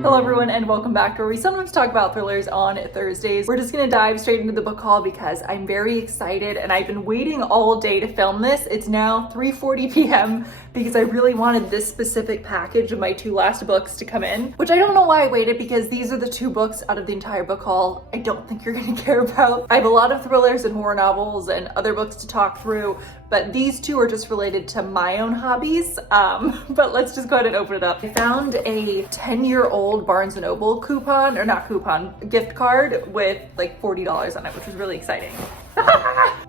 Hello everyone and welcome back, where we sometimes talk about thrillers on Thursdays. We're just gonna dive straight into the book haul because I'm very excited and I've been waiting all day to film this. It's now 3:40 p.m. because I really wanted this specific package of my two last books to come in, which I don't know why I waited because these are the two books out of the entire book haul I don't think you're gonna care about. I have a lot of thrillers and horror novels and other books to talk through, but these two are just related to my own hobbies. But let's just go ahead and open it up. I found a 10-year-old Barnes & Noble coupon, or not coupon, gift card with like $40 on it, which was really exciting.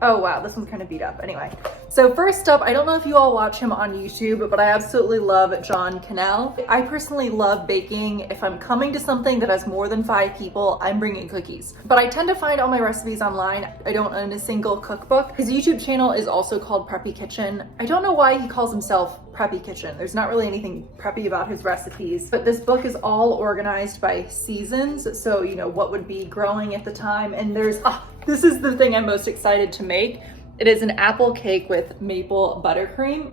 Oh wow, this one's kind of beat up. Anyway, so first up, I don't know if you all watch him on YouTube, but I absolutely love John Kanell. I personally love baking. If I'm coming to something that has more than 5 people, I'm bringing cookies. But I tend to find all my recipes online. I don't own a single cookbook. His YouTube channel is also called Preppy Kitchen. I don't know why he calls himself Preppy Kitchen. There's not really anything preppy about his recipes, but this book is all organized by seasons. So, you know, what would be growing at the time. And there's, this is the thing I'm most excited to make. It is an apple cake with maple buttercream.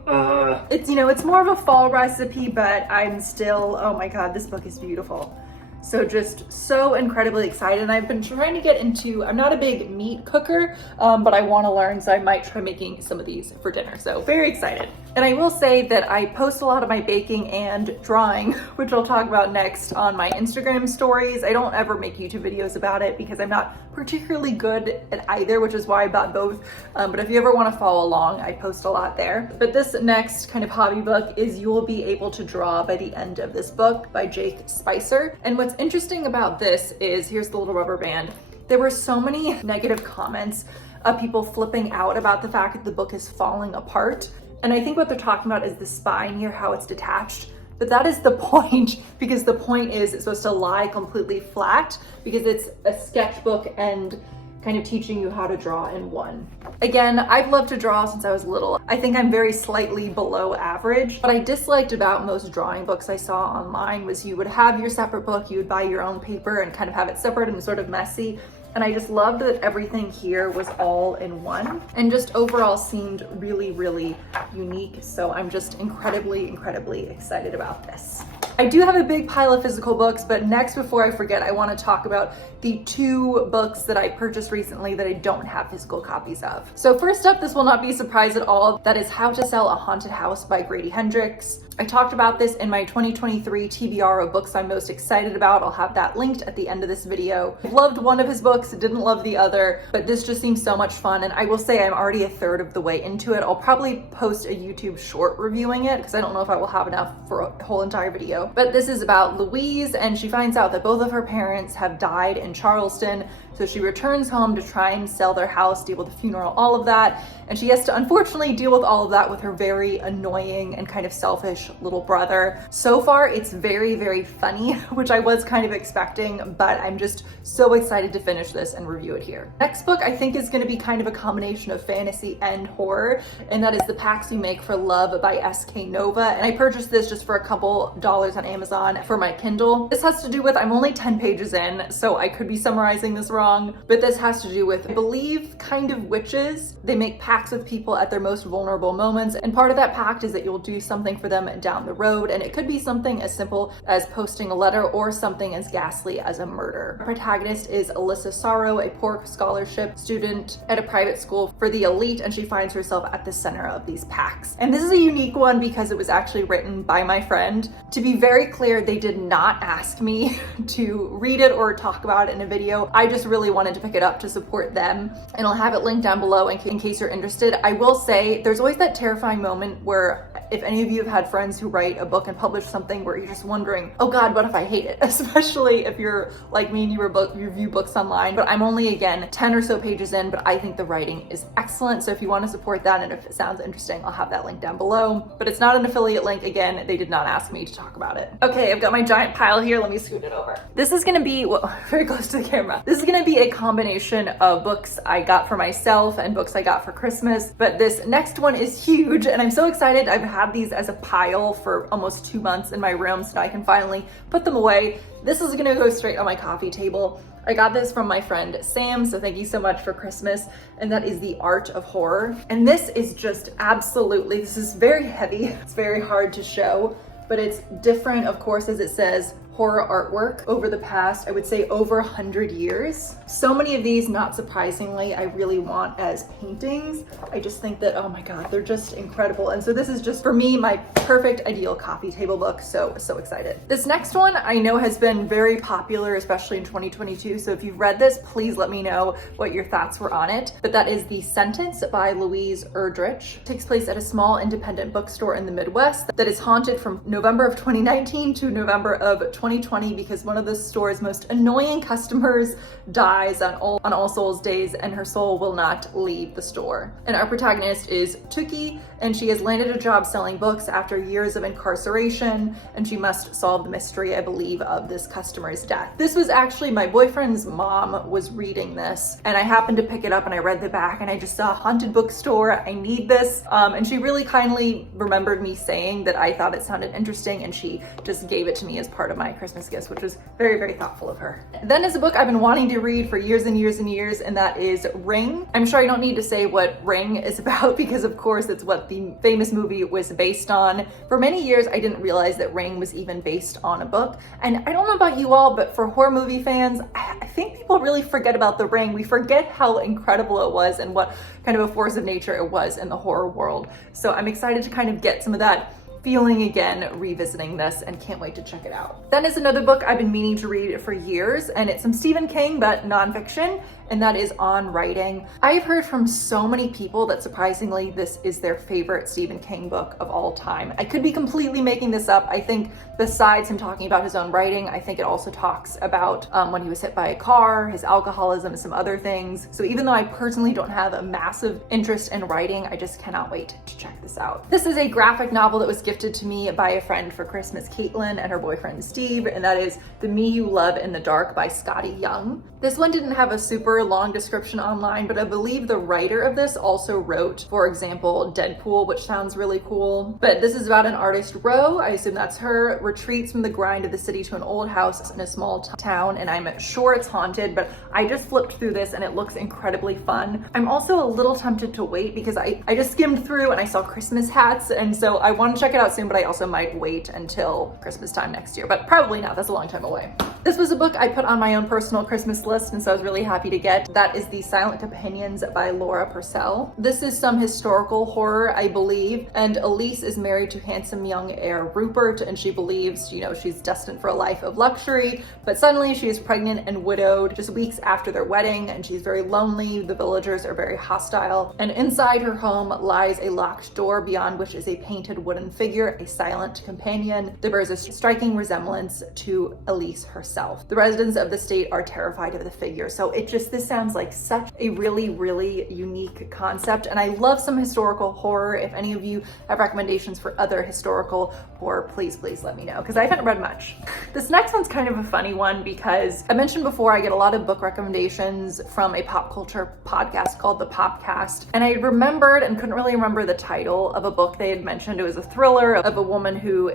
It's, you know, it's more of a fall recipe, but I'm still, oh my God, this book is beautiful. So just so incredibly excited. And I've been trying to get into, I'm not a big meat cooker, but I want to learn, so I might try making some of these for dinner. So very excited. And I will say that I post a lot of my baking and drawing, which I'll talk about next, on my Instagram stories. I don't ever make YouTube videos about it because I'm not particularly good at either, which is why I bought both. But if you ever want to follow along, I post a lot there. But this next kind of hobby book is You Will Be Able to Draw by the End of This Book by Jake Spicer. And what's interesting about this is, here's the little rubber band. There were so many negative comments of people flipping out about the fact that the book is falling apart. And I think what they're talking about is the spine here, how it's detached. But that is the point, because the point is it's supposed to lie completely flat because it's a sketchbook and kind of teaching you how to draw in one. Again, I've loved to draw since I was little. I think I'm very slightly below average. What I disliked about most drawing books I saw online was you would have your separate book, you would buy your own paper and kind of have it separate and sort of messy. And I just loved that everything here was all in one and just overall seemed really, really unique. So I'm just incredibly, incredibly excited about this. I do have a big pile of physical books, but next, before I forget, I want to talk about the 2 books that I purchased recently that I don't have physical copies of. So first up, this will not be a surprise at all. That is How to Sell a Haunted House by Grady Hendrix. I talked about this in my 2023 TBR of books I'm most excited about. I'll have that linked at the end of this video. I loved one of his books, didn't love the other, but this just seems so much fun. And I will say I'm already a third of the way into it. I'll probably post a YouTube short reviewing it because I don't know if I will have enough for a whole entire video. But this is about Louise, and she finds out that both of her parents have died in Charleston. So she returns home to try and sell their house, deal with the funeral, all of that. And she has to unfortunately deal with all of that with her very annoying and kind of selfish little brother. So far, it's very, very funny, which I was kind of expecting, but I'm just so excited to finish this and review it here. Next book I think is gonna be kind of a combination of fantasy and horror, and that is The Pacts You Make for Love by S.K. Nova. And I purchased this just for a couple dollars on Amazon for my Kindle. This has to do with, I'm only 10 pages in, so I could be summarizing this wrong, but this has to do with, I believe, kind of witches. They make pacts with people at their most vulnerable moments, and part of that pact is that you'll do something for them down the road, and it could be something as simple as posting a letter or something as ghastly as a murder. Our protagonist is Alyssa Sorrow, a poor scholarship student at a private school for the elite, and she finds herself at the center of these pacts. And this is a unique one because it was actually written by my friend. To be very clear, they did not ask me to read it or talk about it in a video. I just really wanted to pick it up to support them, and I'll have it linked down below in case you're interested. I will say there's always that terrifying moment where, if any of you have had friends who write a book and publish something where you're just wondering, oh God, what if I hate it? Especially if you're like me and you review books online. But I'm only, again, 10 or so pages in, but I think the writing is excellent. So if you want to support that and if it sounds interesting, I'll have that link down below. But it's not an affiliate link. Again, they did not ask me to talk about it. Okay, I've got my giant pile here. Let me scoot it over. This is gonna be, well, very close to the camera. This is gonna be a combination of books I got for myself and books I got for Christmas. But this next one is huge and I'm so excited. I've had these as a pile for almost 2 months in my room, so now I can finally put them away. This is gonna go straight on my coffee table. I got this from my friend Sam, so thank you so much for Christmas, and that is The Art of Horror. And this is just absolutely, this is very heavy, it's very hard to show, but it's different, of course, as it says horror artwork over the past, I would say over 100 years. So many of these, not surprisingly, I really want as paintings. I just think that, oh my God, they're just incredible. And so this is just, for me, my perfect ideal coffee table book. So excited. This next one I know has been very popular, especially in 2022. So if you've read this, please let me know what your thoughts were on it. But that is The Sentence by Louise Erdrich. It takes place at a small independent bookstore in the Midwest that is haunted from November of 2019 to November of 2020 because one of the store's most annoying customers dies on All Souls Days and her soul will not leave the store. And our protagonist is Tookie, and she has landed a job selling books after years of incarceration, and she must solve the mystery, I believe, of this customer's death. This was actually, my boyfriend's mom was reading this, and I happened to pick it up and I read the back and I just saw haunted bookstore, I need this. And she really kindly remembered me saying that I thought it sounded interesting, and she just gave it to me as part of my Christmas gifts, which was very, very thoughtful of her. Then is a book I've been wanting to read for years and years and years, and that is Ring. I'm sure I don't need to say what Ring is about because of course it's what the famous movie was based on. For many years, I didn't realize that Ring was even based on a book. And I don't know about you all, but for horror movie fans, I think people really forget about The Ring. We forget how incredible it was and what kind of a force of nature it was in the horror world. So I'm excited to kind of get some of that feeling again revisiting this, and can't wait to check it out. Then is another book I've been meaning to read for years, and it's some Stephen King, but nonfiction, and that is On Writing. I've heard from so many people that surprisingly this is their favorite Stephen King book of all time. I could be completely making this up. I think besides him talking about his own writing, I think it also talks about when he was hit by a car, his alcoholism, and some other things. So even though I personally don't have a massive interest in writing, I just cannot wait to check this out. This is a graphic novel that was gifted to me by a friend for Christmas, Caitlin, and her boyfriend Steve, and that is The Me You Love in the Dark by Skottie Young. This one didn't have a super long description online, but I believe the writer of this also wrote, for example, Deadpool, which sounds really cool. But this is about an artist, Ro, I assume that's her, retreats from the grind of the city to an old house in a small town, and I'm sure it's haunted, but I just flipped through this and it looks incredibly fun. I'm also a little tempted to wait because I just skimmed through and I saw Christmas hats, and so I want to check it out soon, but I also might wait until Christmas time next year, but probably not. That's a long time away. This was a book I put on my own personal Christmas list, and so I was really happy to get. That is The Silent Companions by Laura Purcell. This is some historical horror, I believe, and Elise is married to handsome young heir Rupert, and she believes, she's destined for a life of luxury, but suddenly she is pregnant and widowed just weeks after their wedding, and she's very lonely. The villagers are very hostile, and inside her home lies a locked door beyond which is a painted wooden figure, a silent companion that bears a striking resemblance to Elise herself. The residents of the state are terrified of the figure. So this sounds like such a really, really unique concept. And I love some historical horror. If any of you have recommendations for other historical horror, please let me know, because I haven't read much. This next one's kind of a funny one because I mentioned before I get a lot of book recommendations from a pop culture podcast called the Popcast. And I remembered and couldn't really remember the title of a book they had mentioned. It was a thriller of a woman who,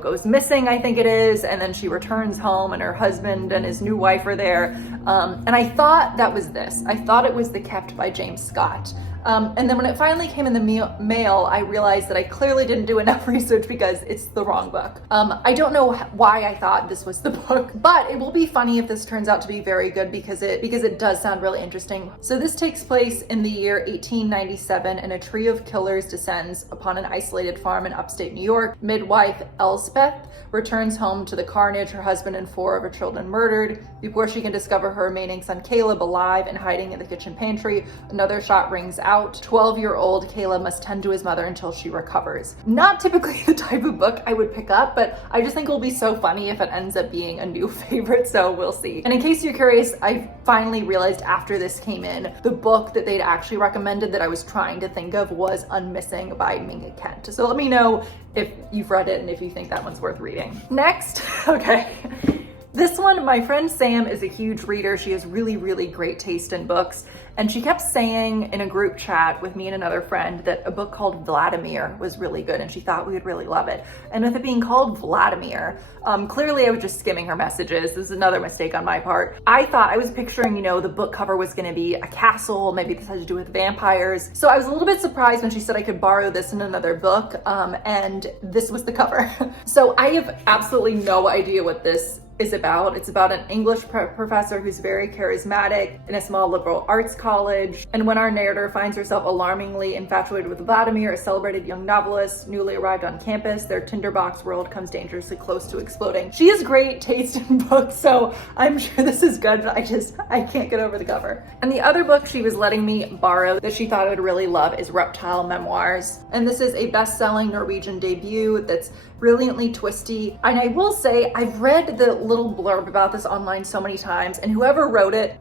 goes missing, I think it is, and then she returns home and her husband and his new wife are there. And I thought that was this. I thought it was The Kept by James Scott. And then when it finally came in the mail, I realized that I clearly didn't do enough research because it's the wrong book. I don't know why I thought this was the book, but it will be funny if this turns out to be very good because it does sound really interesting. So this takes place in the year 1897, and a trio of killers descends upon an isolated farm in upstate New York. Midwife Elspeth returns home to the carnage, her husband and 4 of her children murdered. Before she can discover her remaining son Caleb alive and hiding in the kitchen pantry, another shot rings out. 12-year-old Caleb must tend to his mother until she recovers. Not typically the type of book I would pick up, but I just think it will be so funny if it ends up being a new favorite, so we'll see. And in case you're curious, I finally realized after this came in, the book that they'd actually recommended that I was trying to think of was Unmissing by Minka Kent. So let me know if you've read it and if you think that one's worth reading. Next, okay. This one, my friend Sam is a huge reader. She has really, really great taste in books. And she kept saying in a group chat with me and another friend that a book called Vladimir was really good and she thought we would really love it. And with it being called Vladimir, clearly I was just skimming her messages. This is another mistake on my part. I was picturing, the book cover was gonna be a castle, maybe this had to do with vampires. So I was a little bit surprised when she said I could borrow this in another book, and this was the cover. So I have absolutely no idea what this is about. It's about an English professor who's very charismatic in a small liberal arts college. And when our narrator finds herself alarmingly infatuated with Vladimir, a celebrated young novelist newly arrived on campus, their tinderbox world comes dangerously close to exploding. She has great taste in books, so I'm sure this is good. I can't get over the cover. And the other book she was letting me borrow that she thought I would really love is Reptile Memoirs. And this is a best-selling Norwegian debut that's brilliantly twisty. And I will say, I've read the little blurb about this online so many times, and whoever wrote it,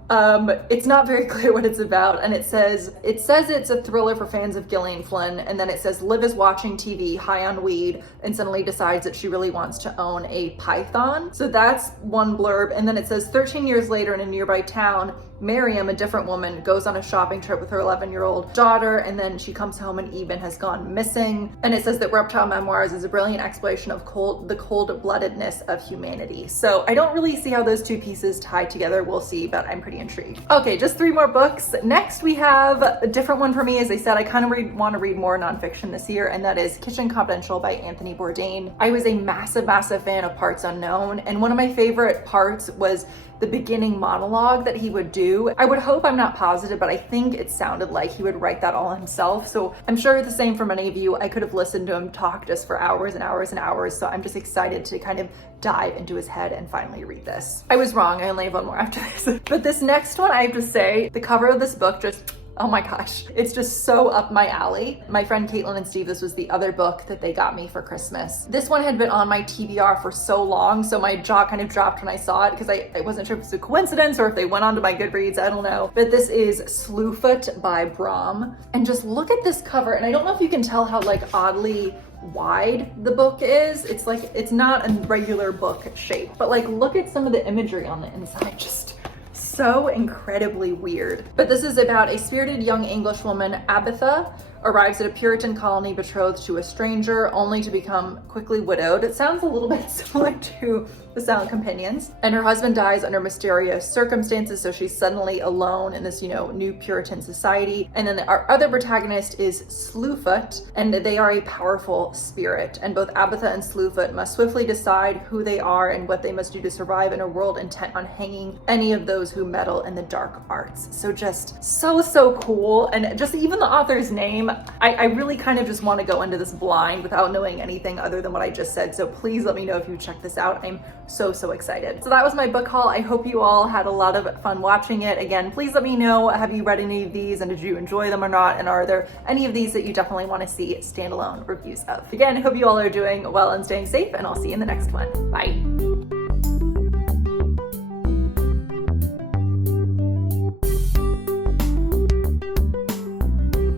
it's not very clear what it's about. And it says it's a thriller for fans of Gillian Flynn, and then it says Liv is watching TV high on weed and suddenly decides that she really wants to own a python. So that's one blurb. And then it says 13 years later in a nearby town, Miriam, a different woman, goes on a shopping trip with her 11-year-old daughter, and then she comes home and Eben has gone missing. And it says that Reptile Memoirs is a brilliant exploration of the cold-bloodedness of humanity. So I don't really see how those two pieces tie together. We'll see, but I'm pretty intrigued. Okay, just 3 more books. Next we have a different one for me. As I said, I kind of want to read more nonfiction this year, and that is Kitchen Confidential by Anthony Bourdain. I was a massive, massive fan of Parts Unknown, and one of my favorite parts was the beginning monologue that he would do. I would hope, I'm not positive, but I think it sounded like he would write that all himself. So I'm sure the same for many of you. I could have listened to him talk just for hours and hours and hours. So I'm just excited to kind of dive into his head and finally read this. I was wrong. I only have one more after this. But this next one, I have to say, the cover of this book just, oh my gosh, it's just so up my alley. My friend Caitlin and Steve, this was the other book that they got me for Christmas. This one had been on my TBR for so long, so my jaw kind of dropped when I saw it because I wasn't sure if it was a coincidence or if they went on to my Goodreads, I don't know. But this is mSlewfoot by Brom. And just look at this cover, and I don't know if you can tell how oddly wide the book is. It's not a regular book shape, but look at some of the imagery on the inside, just so incredibly weird. But this is about a spirited young English woman, Abatha, arrives at a Puritan colony betrothed to a stranger, only to become quickly widowed. It sounds a little bit similar to The Silent Companions. And her husband dies under mysterious circumstances, so she's suddenly alone in this, new Puritan society. And then our other protagonist is mSlewfoot, and they are a powerful spirit. And both Abatha and mSlewfoot must swiftly decide who they are and what they must do to survive in a world intent on hanging any of those who meddle in the dark arts. So just so cool. And just even the author's name, I really kind of just want to go into this blind without knowing anything other than what I just said. So please let me know if you check this out. I'm so excited. So that was my book haul. I hope you all had a lot of fun watching it. Again, please let me know, have you read any of these and did you enjoy them or not? And are there any of these that you definitely want to see standalone reviews of? Again, I hope you all are doing well and staying safe, and I'll see you in the next one. Bye.